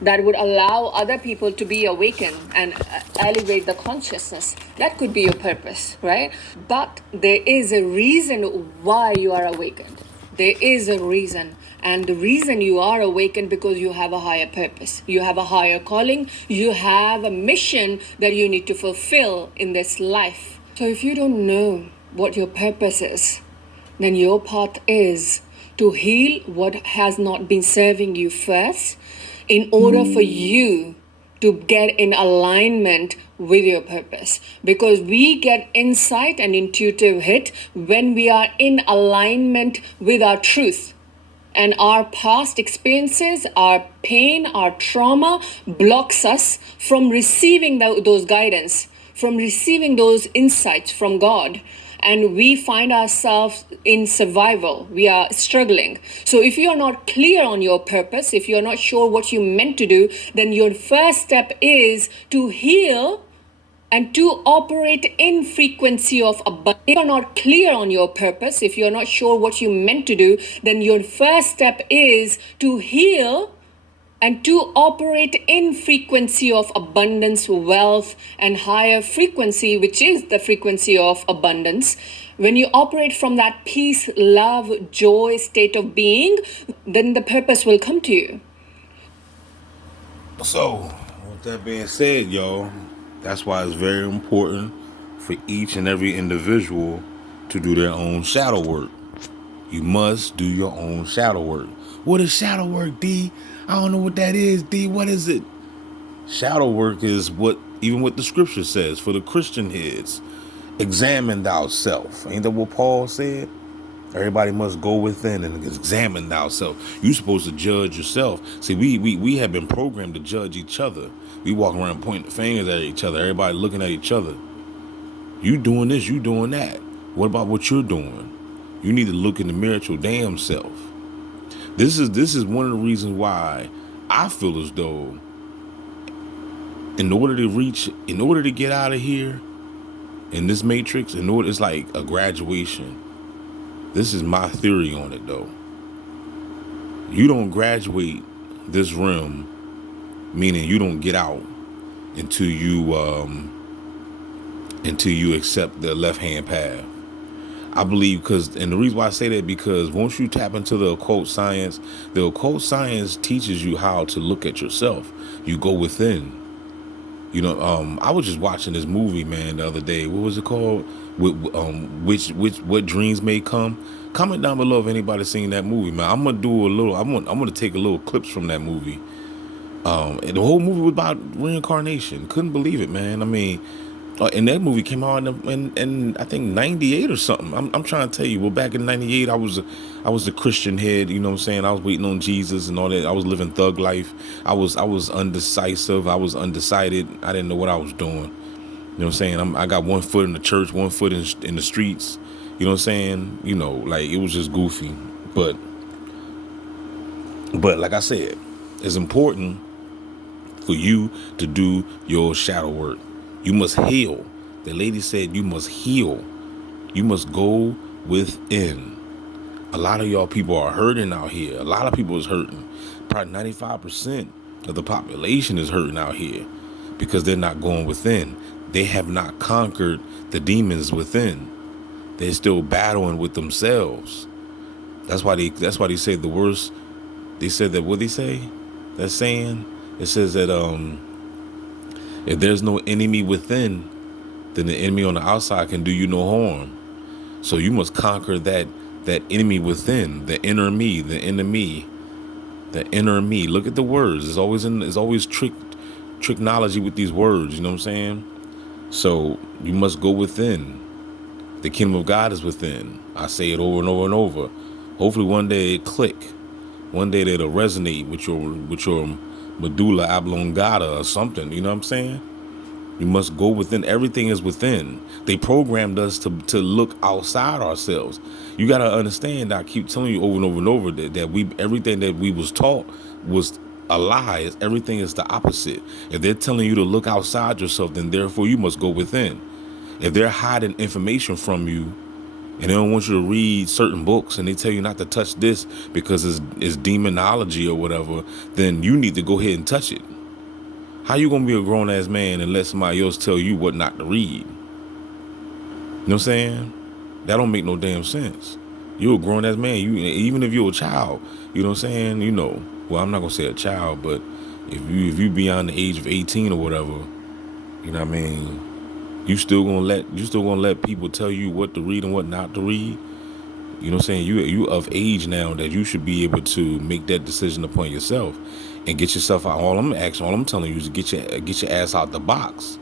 that would allow other people to be awakened and elevate the consciousness. That could be your purpose, right? But there is a reason why you are awakened. There is a reason. And the reason you are awakened because you have a higher purpose. You have a higher calling. You have a mission that you need to fulfill in this life. So if you don't know what your purpose is, then your path is to heal what has not been serving you first, in order for you to get in alignment with your purpose. Because we get insight and intuitive hit when we are in alignment with our truth. And our past experiences, our pain, our trauma blocks us from receiving those guidance, from receiving those insights from God. And we find ourselves in survival. We are struggling. So if you are not clear on your purpose, if you're not sure what you meant to do, then your first step is to heal and to operate in frequency of abundance. If you're not clear on your purpose, if you're not sure what you meant to do, then your first step is to heal and to operate in frequency of abundance, wealth, and higher frequency, which is the frequency of abundance. When you operate from that peace, love, joy state of being, then the purpose will come to you. So, with that being said, y'all, that's why it's very important for each and every individual to do their own shadow work. You must do your own shadow work. What is shadow work, D? I don't know what that is, D. What is it? Shadow work is what the scripture says for the Christian heads. Examine thyself. Ain't that what Paul said? Everybody must go within and examine thyself. You're supposed to judge yourself. See, we have been programmed to judge each other. We walk around pointing fingers at each other. Everybody looking at each other. You doing this, you doing that. What about what you're doing? You need to look in the mirror at your damn self. This is one of the reasons why I feel as though in order to get out of here in this matrix, it's like a graduation. This is my theory on it though. You don't graduate this realm, meaning you don't get out until you accept the left-hand path. I believe and the reason why I say that, because once you tap into the occult science teaches you how to look at yourself. You go within. I was just watching this movie, man, the other day. What was it called? What dreams may come. Comment down below if anybody's seen that movie, man. I'm gonna take a little clips from that movie. And the whole movie was about reincarnation. Couldn't believe it, man. I mean, and that movie came out in I think 98 or something. I'm trying to tell you. Well, back in 98, I was the Christian head. You know what I'm saying? I was waiting on Jesus and all that. I was living thug life. I was undecisive. I was undecided. I didn't know what I was doing. You know what I'm saying? I got one foot in the church, one foot in the streets. You know what I'm saying? Like it was just goofy. But like I said, it's important for you to do your shadow work. You must heal. The lady said you must heal. You must go within. A lot of y'all people are hurting out here. A lot of people is hurting. Probably 95% of the population is hurting out here because they're not going within. They have not conquered the demons within. They're still battling with themselves. That's why they say the worst. They said that, what they say? That saying? It says that if there's no enemy within, then the enemy on the outside can do you no harm. So you must conquer that enemy within, the inner me, the enemy, the inner me. Look at the words. It's always tricknology with these words. You know what I'm saying? So you must go within. The kingdom of God is within. I say it over and over and over. Hopefully one day it click. One day it'll resonate with your medulla oblongata or something. You know what I'm saying? You must go within. Everything is within. They programmed us to look outside ourselves. You got to understand, I keep telling you over and over and over that everything that we was taught was a lie. Everything is the opposite. If they're telling you to look outside yourself, then therefore you must go within. If they're hiding information from you, and they don't want you to read certain books, and they tell you not to touch this because it's demonology or whatever, then you need to go ahead and touch it. How you gonna be a grown ass man and let somebody else tell you what not to read? You know what I'm saying? That don't make no damn sense. You're a grown ass man. You, even if you're a child, you know what I'm saying? You know, well, I'm not gonna say a child, but if you beyond the age of 18 or whatever, you know what I mean? You still gonna let people tell you what to read and what not to read. You know what I'm saying? You of age now that you should be able to make that decision upon yourself and get yourself out. All I'm telling you is to get your ass out the box.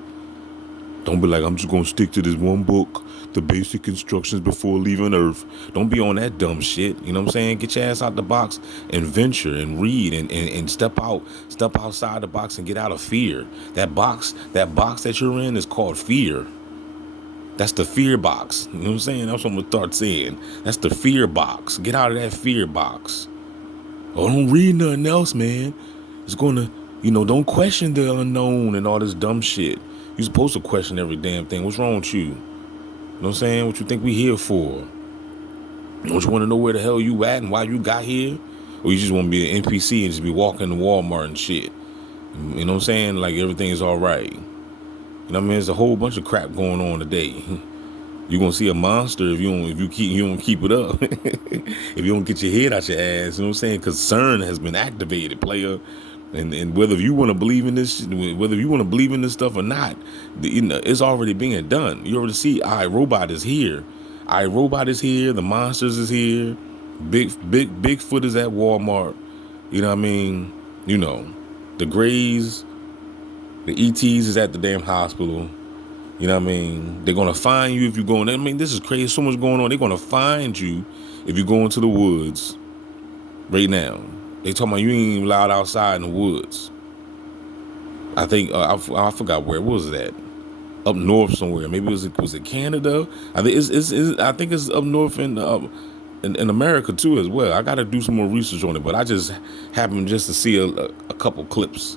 Don't be like, I'm just gonna stick to this one book, the basic instructions before leaving Earth. Don't be on that dumb shit. You know what I'm saying? Get your ass out the box and venture and read and step outside the box and get out of fear. That box that you're in is called fear. That's the fear box. You know what I'm saying? That's what I'm gonna start saying. That's the fear box. Get out of that fear box. Oh, don't read nothing else, man. It's gonna, don't question the unknown and all this dumb shit. You're supposed to question every damn thing. What's wrong with you? You know what I'm saying? What you think we here for? Don't you want to know where the hell you at and why you got here? Or you just want to be an NPC and just be walking to Walmart and shit? You know what I'm saying? Like everything is all right. You know what I mean? There's a whole bunch of crap going on today. You're gonna see a monster if you don't keep it up. If you don't get your head out your ass, you know what I'm saying? Because CERN has been activated, player. And whether you want to believe in this, whether you want to believe in this stuff or not, it's already being done. You already see, iRobot is here. iRobot is here. The monsters is here. Bigfoot is at Walmart. You know what I mean? The Greys, the ETs is at the damn hospital. You know what I mean? They're going to find you if you go in. I mean, this is crazy. So much going on. They're going to find you if you go into the woods right now. They talking about you ain't even allowed outside in the woods. I think, I forgot where. What was that? Up north somewhere. Maybe was it Canada? I think it's up north in America too as well. I got to do some more research on it, but I just happened just to see a couple clips.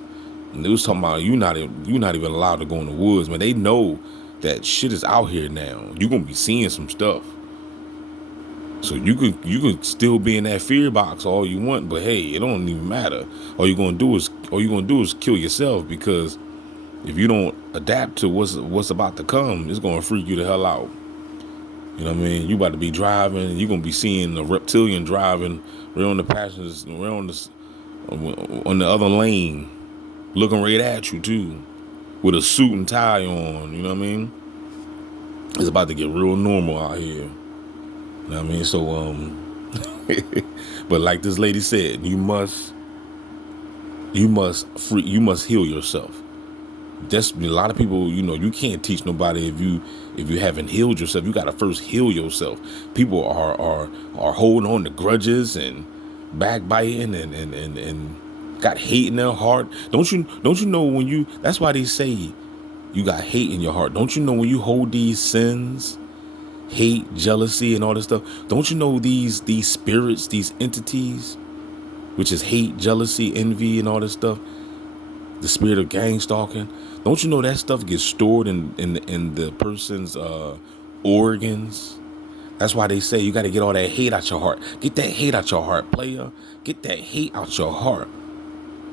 And they was talking about you're not even allowed to go in the woods, man. They know that shit is out here now. You're gonna be seeing some stuff. So you could still be in that fear box all you want, but hey, it don't even matter. All you're gonna do is kill yourself, because if you don't adapt to what's about to come, it's gonna freak you the hell out. You know what I mean? You about to be driving, you're gonna be seeing a reptilian driving right on the passengers, right on the other lane, looking right at you too, with a suit and tie on. You know what I mean? It's about to get real normal out here. You know what I mean? So but like this lady said, you must heal yourself. That's a lot of people, you can't teach nobody if you haven't healed yourself. You got to first heal yourself. People are holding on to grudges and backbiting and got hate in their heart. Don't you know that's why they say you got hate in your heart. Don't you know when you hold these sins, hate, jealousy, and all this stuff, don't you know these spirits, these entities, which is hate, jealousy, envy, and all this stuff, the spirit of gang stalking, don't you know that stuff gets stored in the person's organs? That's why they say you got to get all that hate out your heart. Get that hate out your heart, player. Get that hate out your heart.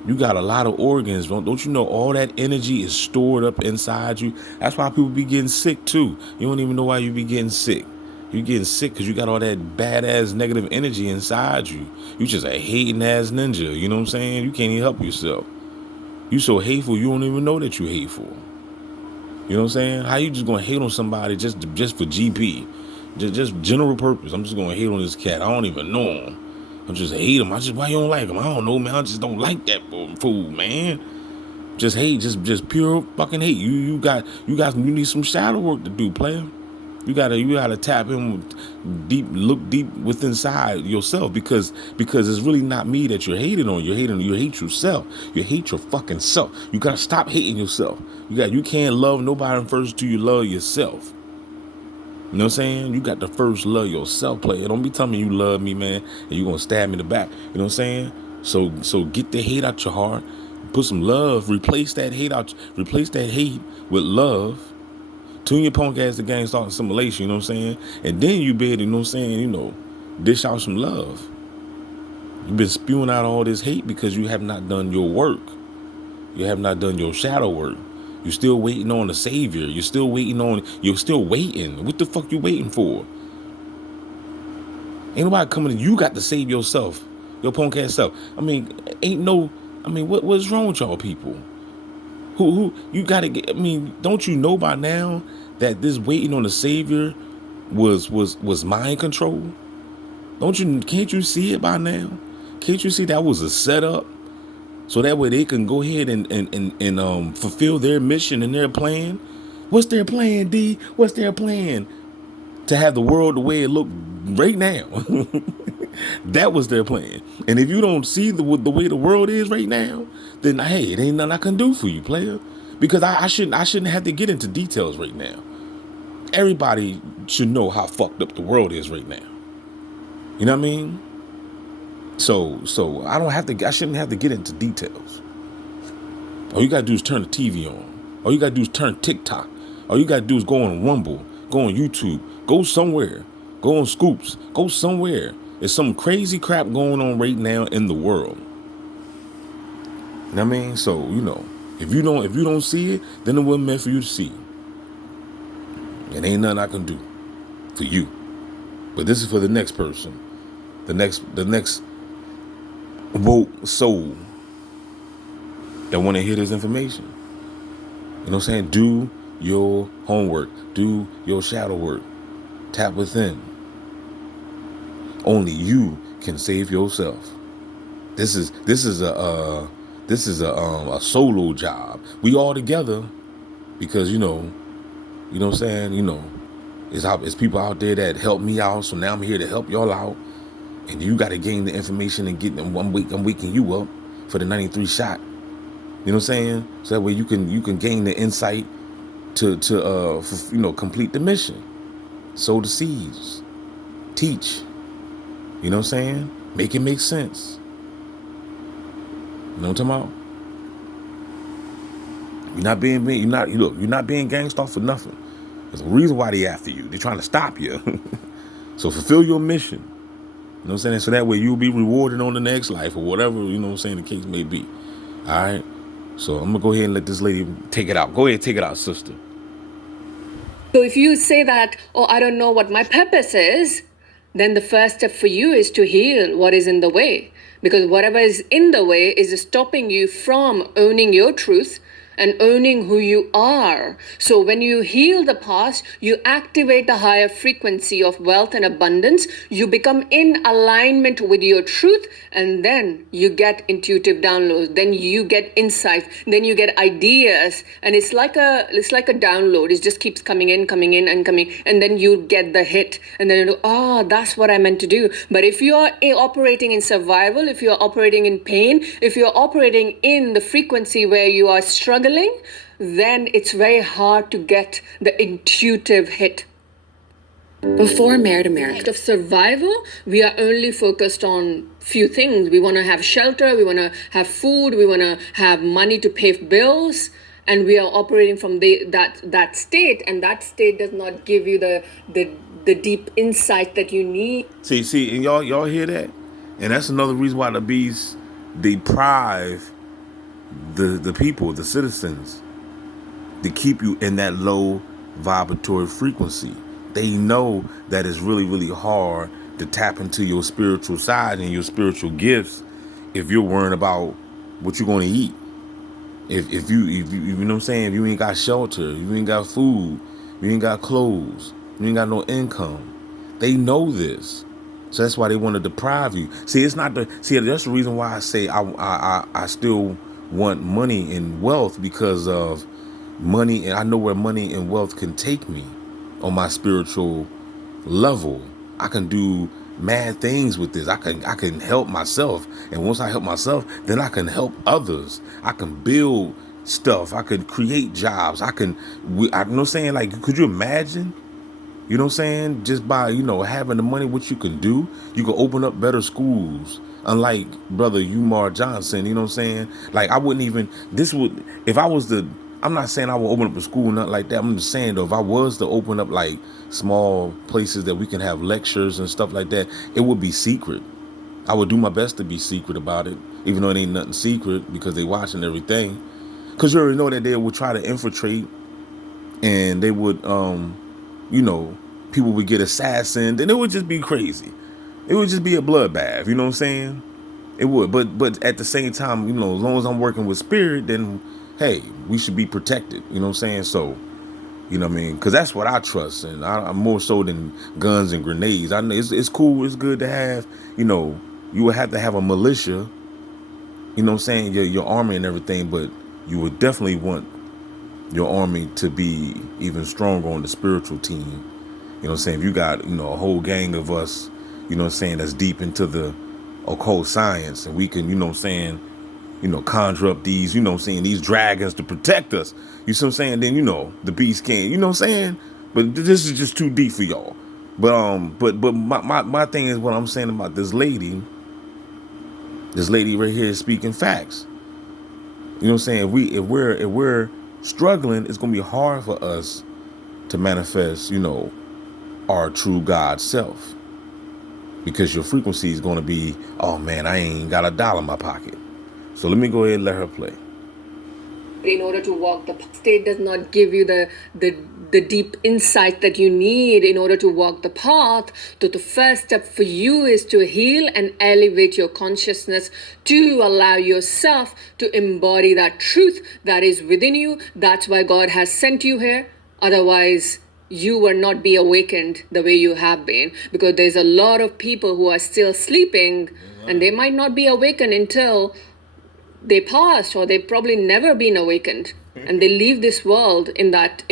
You got a lot of organs. Don't you know all that energy is stored up inside you? That's why people be getting sick too. You don't even know why you be getting sick. You getting sick because you got all that badass negative energy inside you. You just a hating ass ninja. You know what I'm saying? You can't even help yourself. You so hateful, you don't even know that you hateful. You know what I'm saying? How you just gonna hate on somebody just for GP? Just general purpose. I'm just gonna hate on this cat. I don't even know him. I just hate him. Why you don't like him? I don't know, man. I just don't like that fool, man. Just hate, just pure fucking hate. You need some shadow work to do, player. You gotta tap in look deep within inside yourself, because it's really not me that you're hating on. You hate yourself. You hate your fucking self. You gotta stop hating yourself. You can't love nobody first till you love yourself. You know what I'm saying? You got to first love yourself, player. Don't be telling me you love me, man, and you gonna stab me in the back. You know what I'm saying? So get the hate out your heart. Put some love. Replace that hate with love. Tune your punk ass to gang stalk assimilation, you know what I'm saying? And then you be able to, you know what I'm saying, dish out some love. You've been spewing out all this hate because you have not done your work. You have not done your shadow work. You're still waiting on the savior. You're still waiting. What the fuck you waiting for? Ain't nobody coming to you. Got to save yourself. Your punk ass self. What's wrong with y'all people? Who you gotta get? Don't you know by now that this waiting on the savior was mind control? Can't you see it by now? Can't you see that was a setup? So that way they can go ahead and fulfill their mission and their plan. What's their plan, D? What's their plan? To have the world the way it look right now. That was their plan. And if you don't see the way the world is right now, then hey, it ain't nothing I can do for you, player. Because I shouldn't have to get into details right now. Everybody should know how fucked up the world is right now. You know what I mean? So I shouldn't have to get into details. All you gotta do is turn the TV on. All you gotta do is turn TikTok. All you gotta do is go on Rumble, go on YouTube, go somewhere, go on Scoops, go somewhere. There's some crazy crap going on right now in the world. You know what I mean? So, if you don't see it, then it wasn't meant for you to see. It ain't nothing I can do for you. But this is for the next person. The next woke soul that want to hear this information. You know what I'm saying? Do your homework. Do your shadow work. Tap within. Only you can save yourself. This is a solo job. We all together because you know what I'm saying. It's people out there that help me out. So now I'm here to help y'all out. And you got to gain the information and get them. I'm waking you up for the 93 shot. You know what I'm saying? So that way you can gain the insight to complete the mission. Sow the seeds. Teach. You know what I'm saying? Make it make sense. You know what I'm talking about? You're not being gangsta for nothing. There's a reason why they after you. They're trying to stop you. So fulfill your mission. You know what I'm saying? So that way you'll be rewarded on the next life or whatever, the case may be. All right? So I'm going to go ahead and let this lady take it out. Go ahead, take it out, sister. So if you say that, I don't know what my purpose is, then the first step for you is to heal what is in the way. Because whatever is in the way is stopping you from owning your truth and owning who you are. So when you heal the past, you activate the higher frequency of wealth and abundance. You become in alignment with your truth, and then you get intuitive downloads. Then you get insights. Then you get ideas, and it's like a download. It just keeps coming in, and then you get the hit, and then you know, that's what I meant to do. But if you are operating in survival, if you are operating in pain, if you are operating in the frequency where you are struggling, then it's very hard to get the intuitive hit. Before Merit America of survival, we are only focused on few things. We want to have shelter, we want to have food, we want to have money to pay bills, and we are operating from that state, and that state does not give you the deep insight that you need. See, and y'all hear that? And that's another reason why the bees deprive the people, the citizens, to keep you in that low vibratory frequency. They know that it's really, really hard to tap into your spiritual side and your spiritual gifts if you're worrying about what you're going to eat. If you know what I'm saying, if you ain't got shelter, you ain't got food, you ain't got clothes, you ain't got no income. They know this. So that's why they want to deprive you. See, that's the reason why I say I still want money and wealth, because of money, and I know where money and wealth can take me on my spiritual level. I can do mad things with this. I can help myself, and once I help myself, then I can help others. I can build stuff. I can create jobs. I know what I'm saying, like, could you imagine? You know what I'm saying? Just by, having the money, what you can do, you can open up better schools. Unlike brother Umar Johnson, you know what I'm saying? Like, if I was I'm not saying I will open up a school, nothing like that. I'm just saying though, if I was to open up like small places that we can have lectures and stuff like that, it would be secret. I would do my best to be secret about it, even though it ain't nothing secret because they watching everything. Because you already know that they would try to infiltrate, and they would, you know, people would get assassinated, and it would just be crazy. It would just be a bloodbath. You know what I'm saying? It would, but at the same time, you know, as long as I'm working with spirit, then hey, we should be protected. You know what I'm saying? So, you know what I mean? Because that's what I trust, and I'm more so than guns and grenades. I know it's cool, it's good to have. You know, you would have to have a militia. You know what I'm saying? Your army and everything, but you would definitely want your army to be even stronger on the spiritual team. You know what I'm saying? If you got, you know, a whole gang of us, you know what I'm saying, that's deep into the occult science, and we can, you know what I'm saying, you know, conjure up these, you know what I'm saying, these dragons to protect us. You see what I'm saying? Then, you know, the beast can't, you know what I'm saying? But this is just too deep for y'all. But my thing is what I'm saying about this lady right here is speaking facts. You know what I'm saying? If we're struggling, it's gonna be hard for us to manifest, you know, our true God self. Because your frequency is gonna be, oh man, I ain't got $1 in my pocket. So let me go ahead and let her play. In order to walk the state does not give you the deep insight that you need in order to walk the path. So the first step for you is to heal and elevate your consciousness to allow yourself to embody that truth that is within you. That's why God has sent you here. Otherwise, you will not be awakened the way you have been, because there's a lot of people who are still sleeping, and they might not be awakened until they passed, or they've probably never been awakened, and they leave this world in that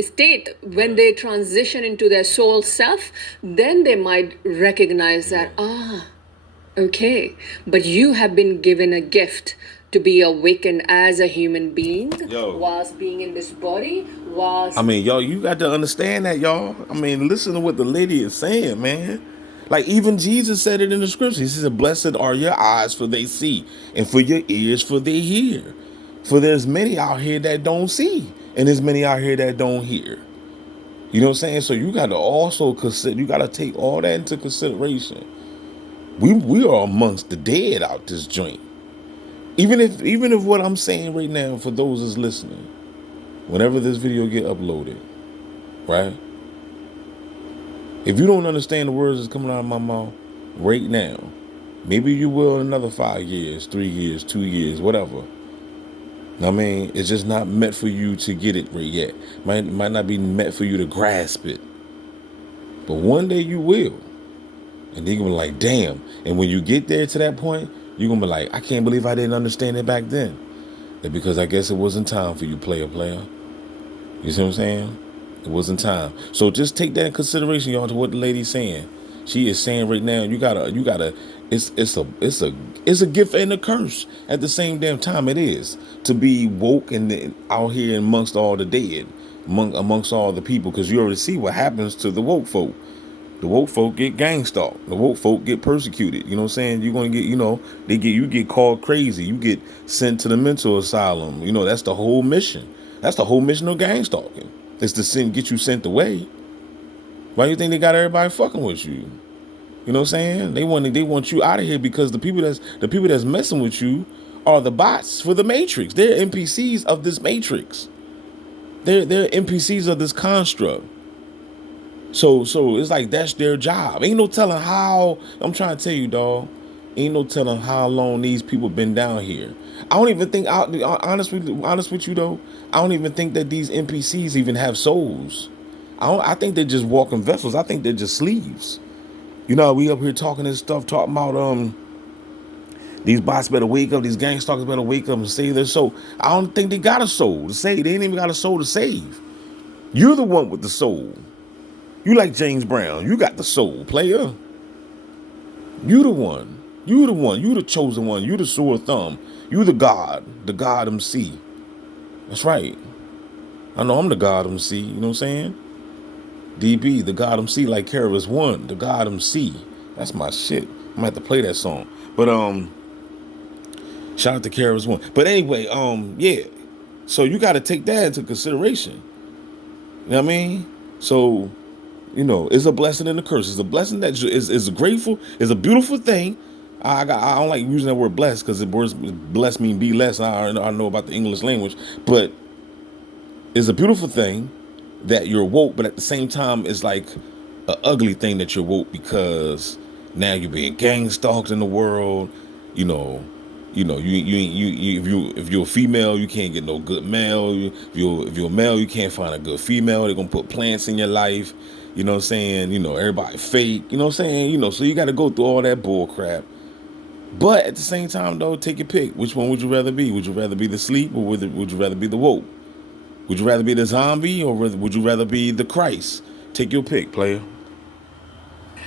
state. When they transition into their soul self, then they might recognize that, okay, but you have been given a gift to be awakened as a human being. Whilst being in this body, I mean, y'all, you got to understand that, y'all. I mean, listen to what the lady is saying, man. Like, even Jesus said it in the scripture. He said, blessed are your eyes for they see, and for your ears for they hear. For there's many out here that don't see, and there's many out here that don't hear. You know what I'm saying? So you got to also consider, you got to take all that into consideration. We are amongst the dead out this joint. Even if what I'm saying right now, for those that's listening, whenever this video get uploaded, right? If you don't understand the words that's coming out of my mouth right now, maybe you will in another 5 years, 3 years, 2 years, whatever. I mean, it's just not meant for you to get it right yet. Might not be meant for you to grasp it. But one day you will. And then you're going to be like, damn. And when you get there to that point, you're going to be like, I can't believe I didn't understand it back then. That because I guess it wasn't time for you, player. You see what I'm saying? It wasn't time. So just take that in consideration, y'all, to what the lady's saying. She is saying right now, you gotta, it's a gift and a curse at the same damn time. It is to be woke and out here amongst all the dead, amongst all the people, because you already see what happens to the woke folk. The woke folk get gang stalked. The woke folk get persecuted. You know what I'm saying? You're gonna get, you get called crazy. You get sent to the mental asylum. You know, that's the whole mission. That's the whole mission of gang stalking. It's to get you sent away. Why do you think they got everybody fucking with you? You know what I'm saying? They want you out of here because the people that's messing with you are the bots for the Matrix. They're NPCs of this Matrix. They're NPCs of this construct. So it's like that's their job. Ain't no telling how. I'm trying to tell you, dog. Ain't no telling how long these people been down here. I don't even think, honest with you though, I don't even think that these NPCs even have souls. I think they're just walking vessels. I think they're just sleeves. You know, we up here talking this stuff, talking about these bots better wake up, these gang stalkers better wake up and save their soul. I don't think they got a soul to save. They ain't even got a soul to save. You're the one with the soul. You like James Brown. You got the soul, player. You the one. You the one. You the chosen one. You the sore thumb. You the God MC. That's right. I know I'm the God MC. You know what I'm saying? DB, the God MC, like Keras One, the God MC. That's my shit. I'm gonna have to play that song. But shout out to Keras One. But anyway, yeah. So you got to take that into consideration. You know what I mean? So, it's a blessing and a curse. It's a blessing that is grateful. It's a beautiful thing. I don't like using that word blessed because the word blessed mean be less. I know about the English language, but it's a beautiful thing that you're woke, but at the same time, it's like an ugly thing that you're woke because now you're being gang stalked in the world. You know, if you're a female, you can't get no good male. If you're a male, you can't find a good female. They're gonna put plants in your life. You know what I'm saying? Everybody fake. You know what I'm saying? So you got to go through all that bull crap. But at the same time, though, take your pick. Which one would you rather be? Would you rather be the sleep or would you rather be the woke? Would you rather be the zombie or would you rather be the Christ? Take your pick, player.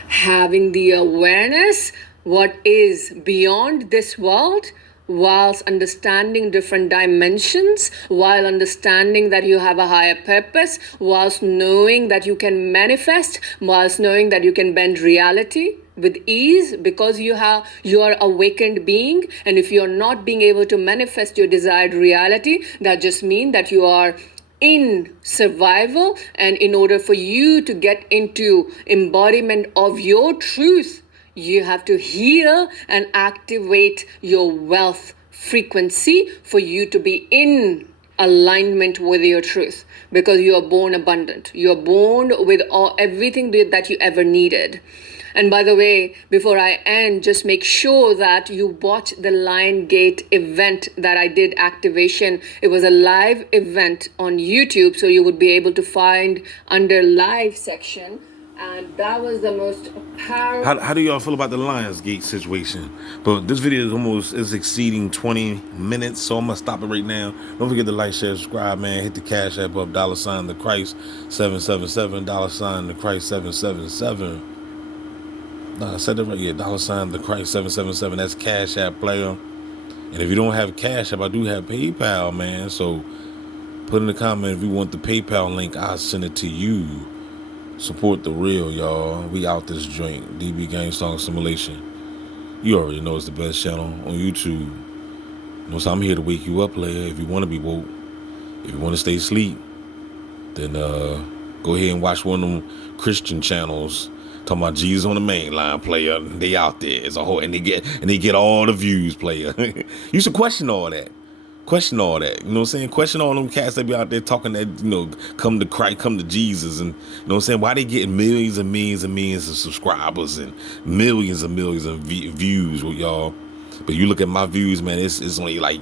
Having the awareness what is beyond this world, whilst understanding different dimensions, while understanding that you have a higher purpose, whilst knowing that you can manifest, whilst knowing that you can bend reality with ease because you are awakened being. And if you're not being able to manifest your desired reality, that just means that you are in survival. And in order for you to get into embodiment of your truth, you have to heal and activate your wealth frequency for you to be in alignment with your truth, because you are born abundant. You are born with everything that you ever needed. And by the way, before I end, just make sure that you watch the Lion Gate event that I did, activation. It was a live event on YouTube, so you would be able to find under live section. And that was the most powerful. How do y'all feel about the Lionsgate situation? But this video is exceeding 20 minutes, so I'm gonna stop it right now. Don't forget to like, share, subscribe, man. Hit the cash app up, $ the Christ 777, $ the Christ 777. No, I said that right. Yeah, $ the Christ 777. That's Cash App, player. And if you don't have Cash App, I do have PayPal, man. So put in the comment if you want the PayPal link. I'll send it to you. Support the real, y'all. We out this joint. DB Gang Song Simulation. You already know it's the best channel on YouTube. So I'm here to wake you up, player. If you want to be woke, if you want to stay asleep, then go ahead and watch one of them Christian channels. Talking about Jesus on the main line, player. They out there as a whole, and they get all the views, player. You should question all that. Question all that. You know what I'm saying? Question all them cats that be out there talking that, come to Christ, come to Jesus, and you know what I'm saying? Why they getting millions and millions and millions of subscribers and millions of views with y'all? But you look at my views, man, it's only like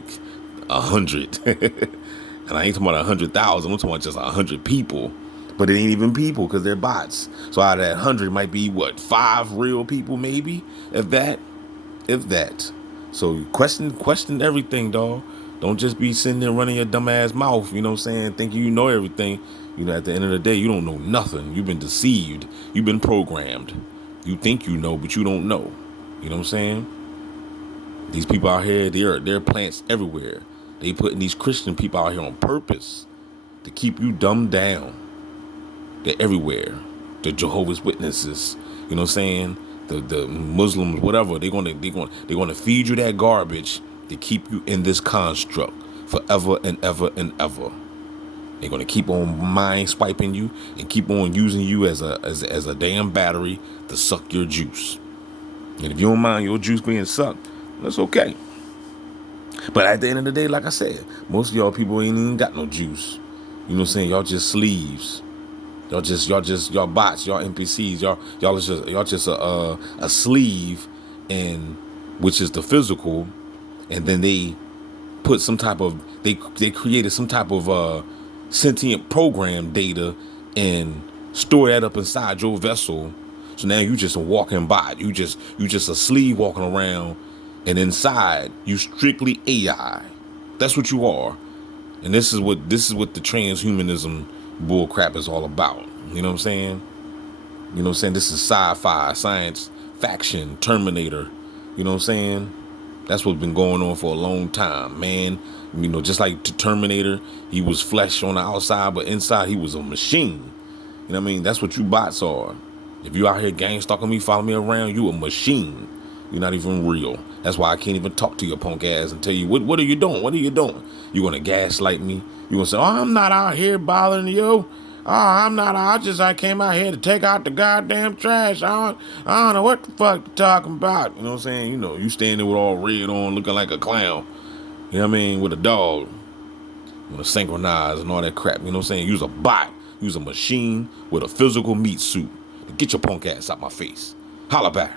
100. And I ain't talking about 100,000. I'm talking about just 100 people. But it ain't even people because they're bots. So out of that 100 might be, 5 real people maybe? If that. So question everything, dog. Don't just be sitting there running your dumb ass mouth, you know what I'm saying, thinking you know everything. At the end of the day, you don't know nothing. You've been deceived. You've been programmed. You think you know, but you don't know. You know what I'm saying? These people out here, they're plants everywhere. They putting these Christian people out here on purpose to keep you dumbed down. They're everywhere. The Jehovah's Witnesses, you know what I'm saying? The Muslims, whatever, they're gonna feed you that garbage to keep you in this construct forever and ever and ever. They're gonna keep on mind swiping you and keep on using you as a damn battery to suck your juice. And if you don't mind your juice being sucked, that's okay. But at the end of the day, like I said, most of y'all people ain't even got no juice. You know what I'm saying? Y'all just sleeves. Y'all bots, y'all NPCs, y'all just a sleeve, and which is the physical, and then they put some type of they created some type of sentient program data and store that up inside your vessel. So now you just a walking bot. You just a sleeve walking around, and inside you strictly AI. That's what you are, and this is what the transhumanism bull crap is all about. You know what I'm saying? You know what I'm saying? This is sci-fi, science, faction, Terminator. You know what I'm saying? That's what's been going on for a long time, man. Just like Terminator, he was flesh on the outside, but inside he was a machine. You know what I mean? That's what you bots are. If you out here gang stalking me, following me around, you a machine. You're not even real. That's why I can't even talk to your punk ass and tell you, what are you doing? What are you doing? You're gonna gaslight me. You're gonna say, oh, I'm not out here bothering you. Oh, I'm not. I came out here to take out the goddamn trash. I don't know what the fuck you're talking about. You know what I'm saying? You know, you standing with all red on, looking like a clown. You know what I mean? With a dog. You know, synchronized and all that crap. You know what I'm saying? Use a bot. Use a machine with a physical meat suit. Get your punk ass out my face. Holla back.